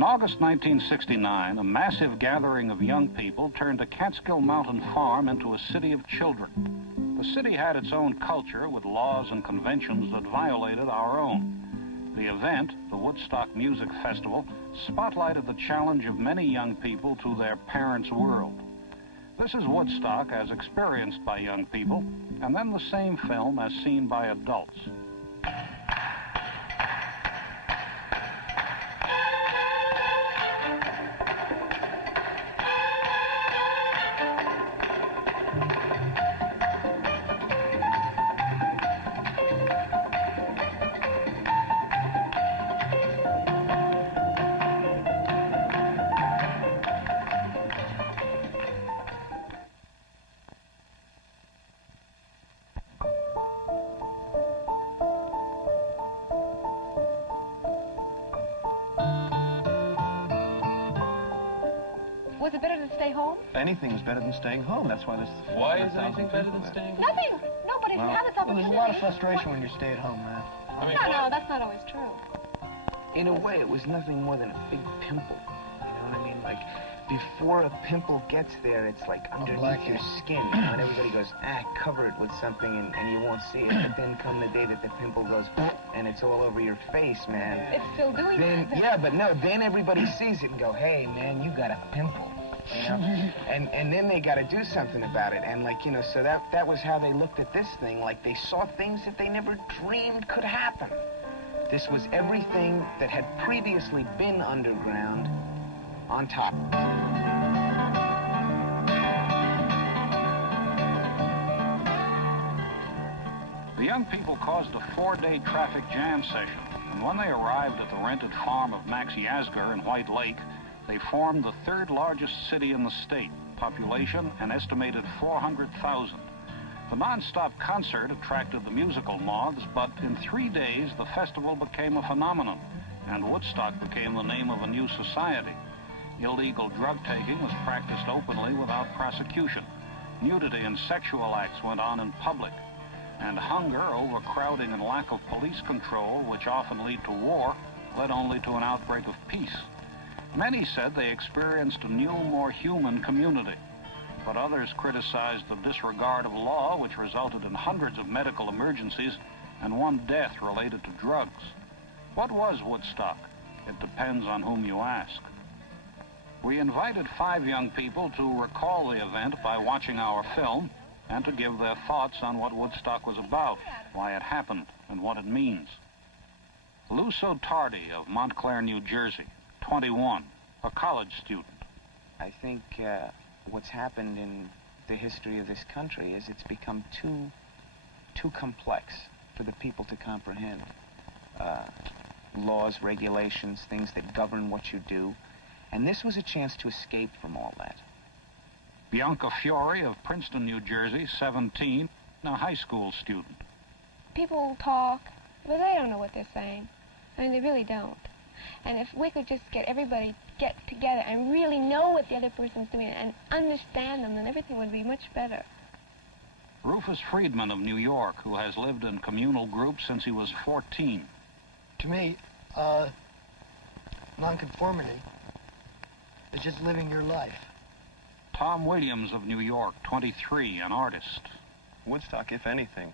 In August 1969, a massive gathering of young people turned a Catskill Mountain farm into a city of children. The city had its own culture with laws and conventions that violated our own. The event, the Woodstock Music Festival, spotlighted the challenge of many young people to their parents' world. This is Woodstock as experienced by young people, and then the same film as seen by adults. Was it better to stay home? Anything is better than staying home. That's why there's... Why is anything better than staying home? Nothing. Nobody had this opportunity. Well, there's a lot of frustration when you stay at home, man. No, that's not always true. In a way, it was nothing more than a big pimple. You know what I mean? Like, before a pimple gets there, it's like underneath your skin. You know, and everybody goes, cover it with something and you won't see it. But then come the day that the pimple goes, and it's all over your face, man. It's still doing that. Yeah, but no, then everybody sees it and go, hey, man, you got a pimple. You know, and then they got to do something about it, and like, you know, so that was how they looked at this thing. Like, they saw things that they never dreamed could happen. This was everything that had previously been underground on top. The young people caused a 4-day traffic jam session, and when they arrived at the rented farm of Max Yasgur in White Lake, they formed the third largest city in the state, population an estimated 400,000. The non-stop concert attracted the musical moths, but in 3 days the festival became a phenomenon, and Woodstock became the name of a new society. Illegal drug-taking was practiced openly without prosecution. Nudity and sexual acts went on in public, and hunger, overcrowding, and lack of police control, which often lead to war, led only to an outbreak of peace. Many said they experienced a new, more human community, but others criticized the disregard of law, which resulted in hundreds of medical emergencies and one death related to drugs. What was Woodstock? It depends on whom you ask. We invited 5 young people to recall the event by watching our film and to give their thoughts on what Woodstock was about, why it happened, and what it means. Luso Tardy of Montclair, New Jersey, 21, a college student. I think what's happened in the history of this country is it's become too complex for the people to comprehend. Laws, regulations, things that govern what you do. And this was a chance to escape from all that. Bianca Fiore of Princeton, New Jersey, 17, a high school student. People talk, but they don't know what they're saying. I mean, they really don't. And if we could just get everybody get together and really know what the other person's doing and understand them, then everything would be much better. Rufus Friedman of New York, who has lived in communal groups since he was 14. To me, nonconformity is just living your life. Tom Williams of New York, 23, an artist. Woodstock, if anything,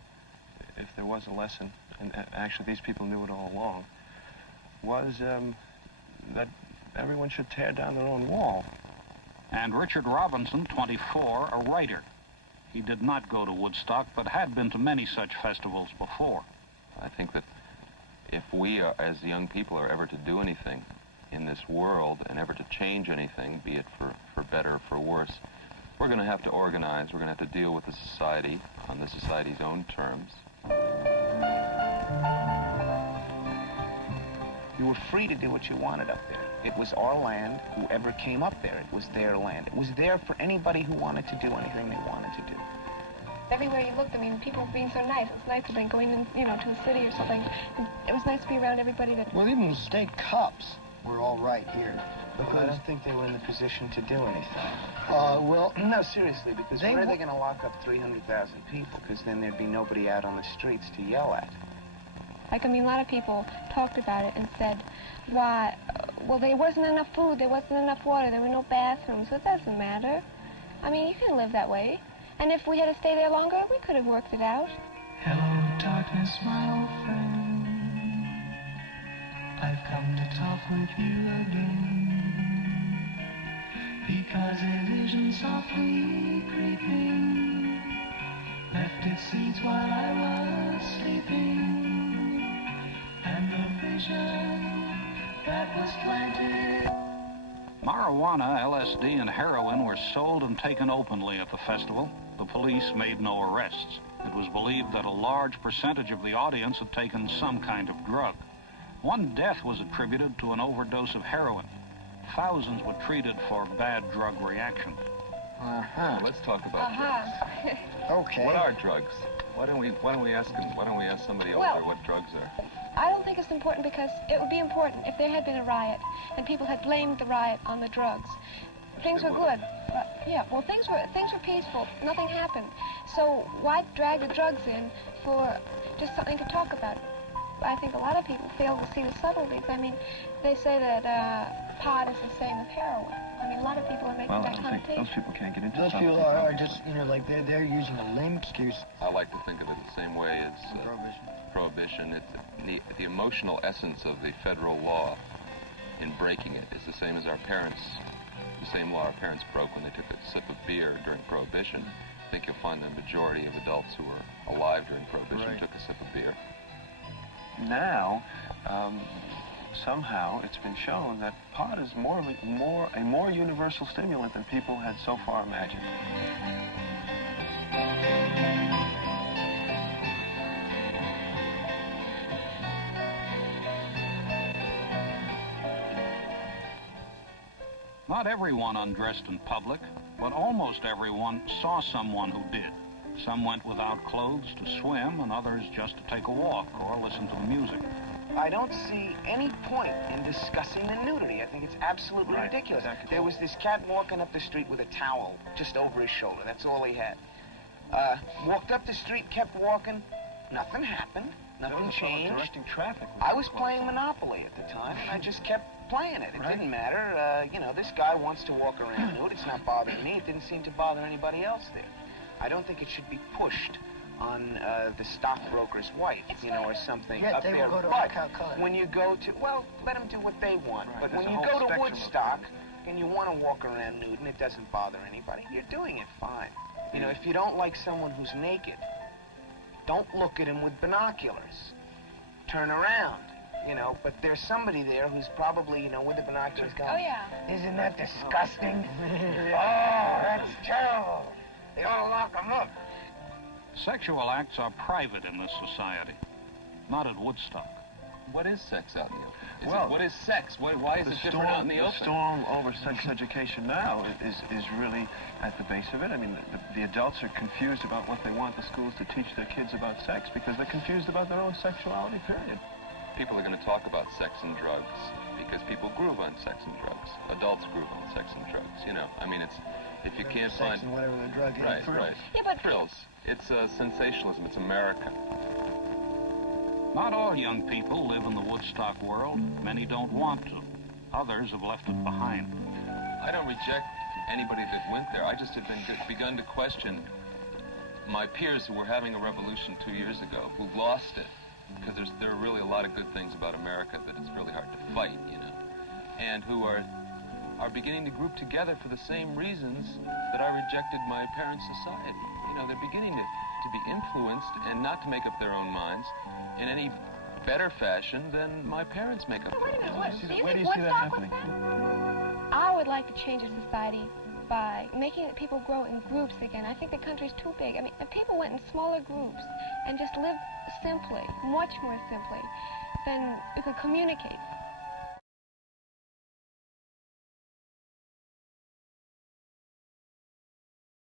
if there was a lesson, and actually these people knew it all along, was that everyone should tear down their own wall. And Richard Robinson, 24, a writer. He did not go to Woodstock, but had been to many such festivals before. I think that if we, as young people, are ever to do anything in this world and ever to change anything, be it for better or for worse, we're going to have to organize. We're going to have to deal with the society on the society's own terms. You were free to do what you wanted up there. It was our land. Whoever came up there, it was their land. It was there for anybody who wanted to do anything they wanted to do. Everywhere you looked, I mean, people being so nice. It's nice to be going in, you know, to a city or something. It was nice to be around everybody that... Well, even the state cops were all right here. Because I don't think they were in the position to do anything. Well... No, seriously, because where are they going to lock up 300,000 people? Because then there'd be nobody out on the streets to yell at. Like, I mean, a lot of people talked about it and said, why well, there wasn't enough food, there wasn't enough water, there were no bathrooms, so it doesn't matter. I mean, you can live that way. And if we had to stay there longer, we could have worked it out. Hello, darkness, my old friend. I've come to talk with you again, because a vision softly creeping left its seeds while I was sleeping, and the vision that was planted. Marijuana, LSD, and heroin were sold and taken openly at the festival. The police made no arrests. It was believed that a large percentage of the audience had taken some kind of drug. One death was attributed to an overdose of heroin. Thousands were treated for bad drug reaction. Let's talk about drugs. Okay. What are drugs? Why don't we ask somebody older Well, what drugs are? I don't think it's important, because it would be important if there had been a riot and people had blamed the riot on the drugs. Things were good. Things were peaceful. Nothing happened. So why drag the drugs in for just something to talk about? I think a lot of people fail to see the subtleties. I mean, they say that pot is the same as heroin. I mean, a lot of people are making that connotation. Those people can't get into Those something. people are just, you know, like they're using a lame excuse. I like to think of it the same way as Prohibition. prohibition. It's the emotional essence of the federal law in breaking it is the same as the same law our parents broke when they took a sip of beer during Prohibition. I think you'll find the majority of adults who were alive during Prohibition took a sip of beer. Now, somehow it's been shown that pot is a more universal stimulant than people had so far imagined. Not everyone undressed in public, but almost everyone saw someone who did. Some went without clothes to swim, and others just to take a walk or listen to the music. I don't see any point in discussing the nudity. I think it's absolutely ridiculous. Exactly. There was this cat walking up the street with a towel just over his shoulder. That's all he had. Walked up the street, kept walking. Nothing happened. Nothing changed. Directing traffic. I was playing Monopoly at the time, and I just kept playing it. It didn't matter. You know, this guy wants to walk around nude. It's not bothering me. It didn't seem to bother anybody else there. I don't think it should be pushed on the stockbroker's wife, you know, or something Yeah, up they there. will go to But Calcutta. when you go to, well, let them do what they want. Right. But There's when a you whole go to spectrum of Woodstock and you want to walk around nude and it doesn't bother anybody, you're doing it fine. You know, if you don't like someone who's naked, don't look at him with binoculars. Turn around, you know. But there's somebody there who's probably, you know, with the binoculars going, Oh, yeah. Isn't that disgusting? Oh, that's terrible. They ought to lock them up. Sexual acts are private in this society, not at Woodstock. What is sex out in the open? Well, what is sex? Why is it different out in the The open? storm over sex education now is really at the base of it. I mean, the adults are confused about what they want the schools to teach their kids about sex because they're confused about their own sexuality, period. People are going to talk about sex and drugs because people grew up on sex and drugs. Adults grew up on sex and drugs. You know, I mean, it's if you can't Sex find and whatever the drug is. right. Yeah, but Thrills. It's sensationalism. It's America. Not all young people live in the Woodstock world. Many don't want to. Others have left it behind. I don't reject anybody that went there. I just have begun to question my peers who were having a revolution 2 years ago, who lost it, because there are really a lot of good things about America that it's really hard to fight, you know, and who are beginning to group together for the same reasons that I rejected my parents' society. You know, they're beginning to be influenced and not to make up their own minds in any better fashion than my parents make up their own minds. Where do you see that happening? I would like to change the society by making people grow in groups again. I think the country's too big. I mean, if people went in smaller groups and just lived simply, much more simply, then we could communicate.